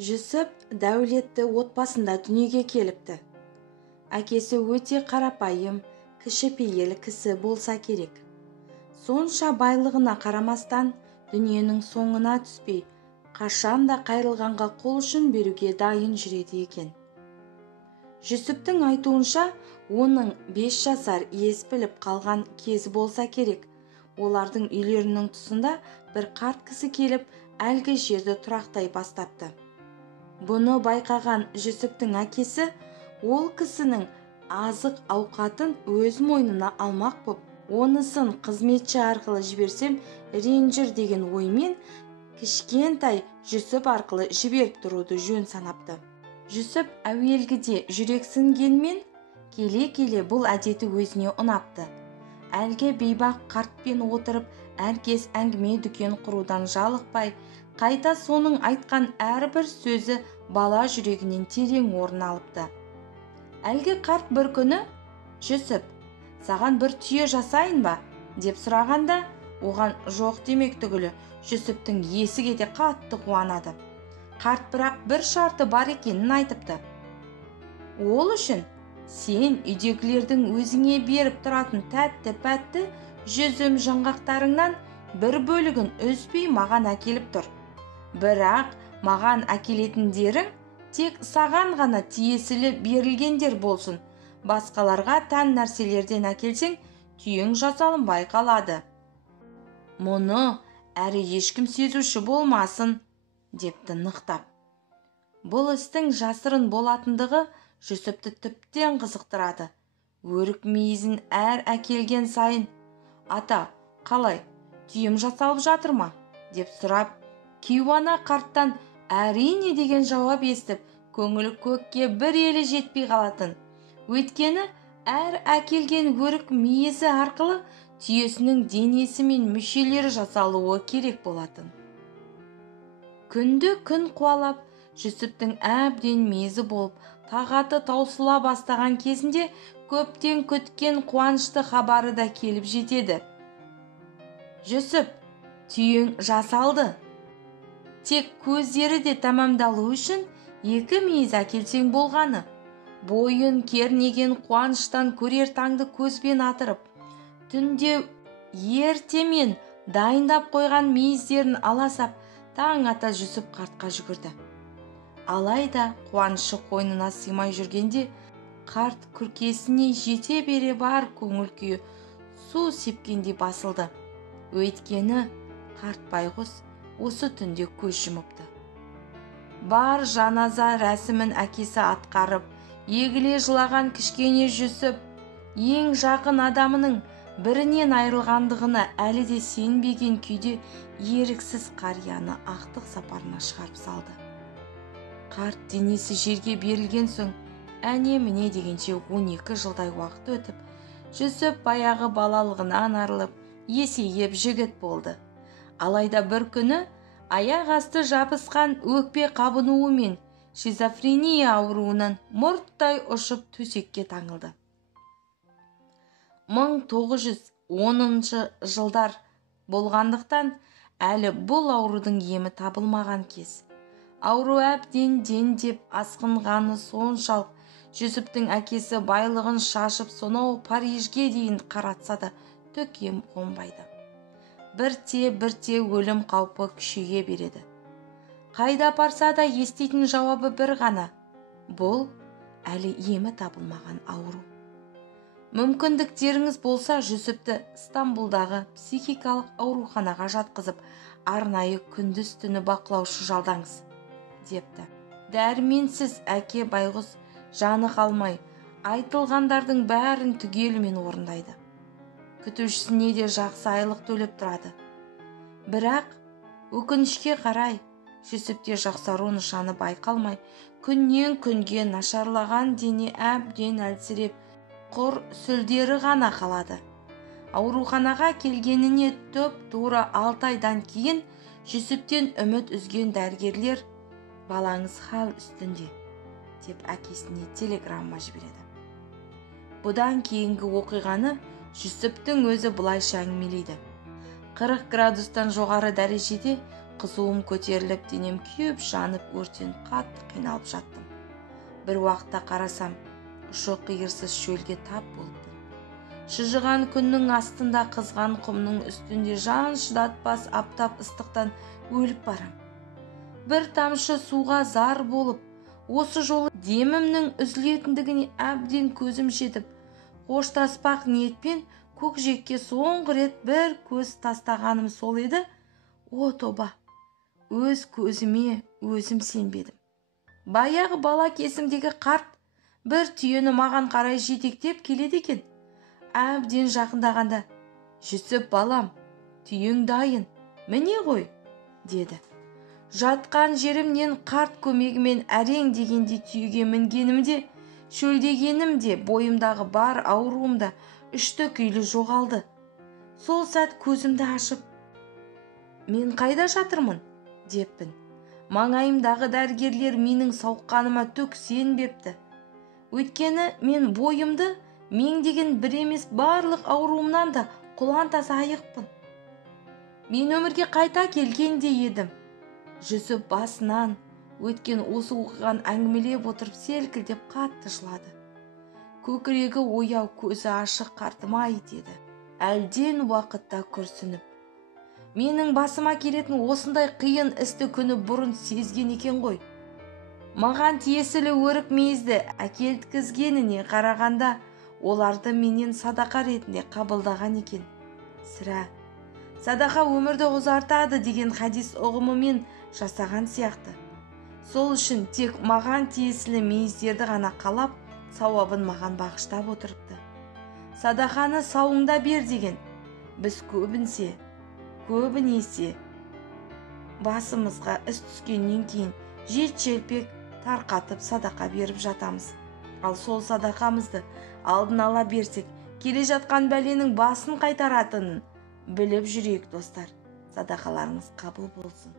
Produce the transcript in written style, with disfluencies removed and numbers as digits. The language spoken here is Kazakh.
Жүсіп дәулетті отбасында дүниеге келіпті. Әкесі өте қарапайым, кішіпейіл кісі болса керек. Сонша байлығына қарамастан, дүниенің соңына түспей, қашанда қайрылғанға қол ұшын беруге дайын жүреді екен. Жүсіптің айтуынша, оның 5 жасар ес біліп қалған кезі болса керек. Олардың үйлерінің тұсында бір қарт кісі келіп, әлгі жерді тұрақтай бастапты. Бұны байқаған Жүсіптің әкесі, ол кісінің азық ауқатын өз мойнына алмақ боп, онысын қызметші арқылы жіберсем ренжір деген оймен кішкентай Жүсіп арқылы жіберіп тұруды жөн санапты. Жүсіп әуелгіде жүрексінгенмен, келе-келе бұл әдеті өзіне ұнапты. Әлгі бейбақ қартпен отырып, әркез әңгіме дүкен құрудан жалықпай, қайта соның айтқан әрбір сөзі бала жүрегінен терең орын алыпты. Әлгі қарт бір күні, «Жүсіп, саған бір түйе жасайын ба?» деп сұрағанда, оған жоқ демек түгілі Жүсіптің есі кете қатты қуанады. Қарт бірақ бір шарты бар екенін айтыпты. Ол үшін сен үйдегілердің өзіңе беріп тұратын тәтті-пәтті жүзім жаңғақтарыңнан бір бөлігін үзбей маған әкеліп тұр. Бірақ маған әкелетіндерің тек саған ғана тиесілі берілгендер болсын. Басқаларға тән нәрселерден әкелсең, түйең жасалынбай қалады. Мұны әрі ешкім сезуші болмасын, депті нықтап. Бұл істің жасырын болатындығы Жүсіпті тіптен қызықтырады. Өрік мейізін әр әкелген сайын, «Ата, қалай, түйем жасалып жатыр ма?» деп сұрап, кейуана қарттан әрине деген жауап естіп, көңілі көкке бір елі жетпей қалатын. Өйткені әр әкелген өрік мейізі арқылы түйесінің денесі мен мүшелері жасалуы керек болатын. Күнді күн қуалап, Жүсіптің әбден мезі болып, тағаты таусыла бастаған кезінде көптен күткен қуанышты хабары да келіп жетеді. «Жүсіп, түйең жасалды. Тек көздері де тәмамдалу үшін 2 мейіз әкелсең болғаны». Бойын кернеген қуаныштан көрер таңды көзбен атырып, түнде ертемен дайындап қойған мейіздерін аласап, таң ата Жүсіп қартқа жүгірді. Алайда қуанышы қойнына сыймай жүргенде, қарт күркесіне жете бере бар көңіл күйі су сепкендей басылды. Өйткені қарт байғұс осы түнде көз жұмыпты. Бар жаназа рәсімін әкесі атқарып, егіле жылаған кішкене Жүсіп, ең жақын адамының бірінен айырылғандығына әлі де сенбеген күйде еріксіз қарияны ақтық сапарына шығарып салды. Қарт денесі жерге берілген соң, әне-міне дегенше 12 жылдай уақыт өтіп, Жүсіп баяғы балалығынан арылып, есейіп жігіт болды. Алайда бір күні аяқ асты жабысқан өкпе қабынуы мен шизофрения ауруынан мұрттай ұшып төсекке таңылды. 1910 жылдар болғандықтан әлі бұл аурудың емі табылмаған кез. Ауру әбден дендеп асқынғаны соншалық, Жүсіптің әкесі байлығын шашып, сонау Парижге дейін қаратса да түк ем қонбайды. Бірте-бірте өлім қаупі күшейе береді. Қайда апарса да еститін жауабы бір ғана. Бұл әлі емі табылмаған ауру. Мүмкіндіктеріңіз болса, Жүсіпті Стамбулдағы психикалық ауруханаға жатқызып, арнайы күндіз түні бақылаушы жалдаңыз, депті. Дәрменсіз әке байғұс жаны қалмай, айтылғандардың бәрін түгелімен орындайды. Күтушісіне де жақсы айлық төлеп тұрады. Бірақ өкінішке қарай, Жүсіпте жақсару нышаны байқалмай, күннен күнге нашарлаған дене әбден әлсіреп, құр сүлдері ғана қалады. Ауруханаға келгеніне тура 6 айдан кейін Жүсіптен үміт үзген дәрігерлер, «Балаңыз хал үстінде», деп әкесіне телеграмма жібереді. Бұдан кейінгі оқиғаны Жүсіптің өзі бұлайша әңгімелейді. 40 градустан жоғары дәрежеде қызуым көтеріліп, денем күйіп жанып, өртеніп қатты қиналып жаттым. Бір уақытта қарасам, ұшы-қиырсыз шөлге тап болыппын. Шыжыған күннің астында, қызған құмның үстінде жан шыдатпас аптап ыстықтан өліп барам. Бір тамшы суға зар болып, осы жолы демімнің үзілетіндігіне әбден көзім жетіп, қоштаспақ ниетпен көкжиекке соңғы рет бір көз тастағаным сол еді. О тоба, өз көзіме өзім сенбедім. Баяғы бала кезімдегі қарт бір түйені маған қарай жетектеп келеді екен. Әбден жақындағанда, «Жүсіп балам, түйең дайын, міне ғой», деді. Жатқан жерімнен қарт көмегімен әрең дегенде түйеге мінгенімде, шөлдегенімде бойымдағы бар ауруымда үшті күйлі жоғалды. Сол сәт көзімді ашып, «Мен қайда жатырмын?» деппін. Маңайымдағы дәрігерлер менің сауыққаныма түк сенбепті. Өйткені мен бойымды меңдеген бір емес барлық ауруымнан да құлантаза айықпын. Мен өмірге қайта келгенде едім. Жүсіп басынан өткен осы оқиғаны әңгімелеп отырып селкілдеп қатты жылады. Көкірегі ояу, көзі ашық қартым-ай деді. Әлден уақытта күрсініп, менің басыма келетін осындай қиын істі күні бұрын сезген екен ғой. Маған тиесілі өрік мейізді әкелткізгеніне қарағанда, оларды менен садақа ретінде қабылдаған екен. Сірә, садақа өмірді ұзартады деген хадис ұғымымен жасаған сияқты. Сол үшін тек маған тиесілі мейіздерді ғана қалап, сауабын маған бағыштап отырыпты. Садақаны сауыңда бер деген. Біз көбінесе басымызға іс түскеннен кейін жет-желпек тарқатып садақа беріп жатамыз. Ал сол садақамызды алдын ала берсек, келе жатқан бәленің басын қайтаратынын біліп жүрейік достар. Садақаларыңыз қабыл болсын.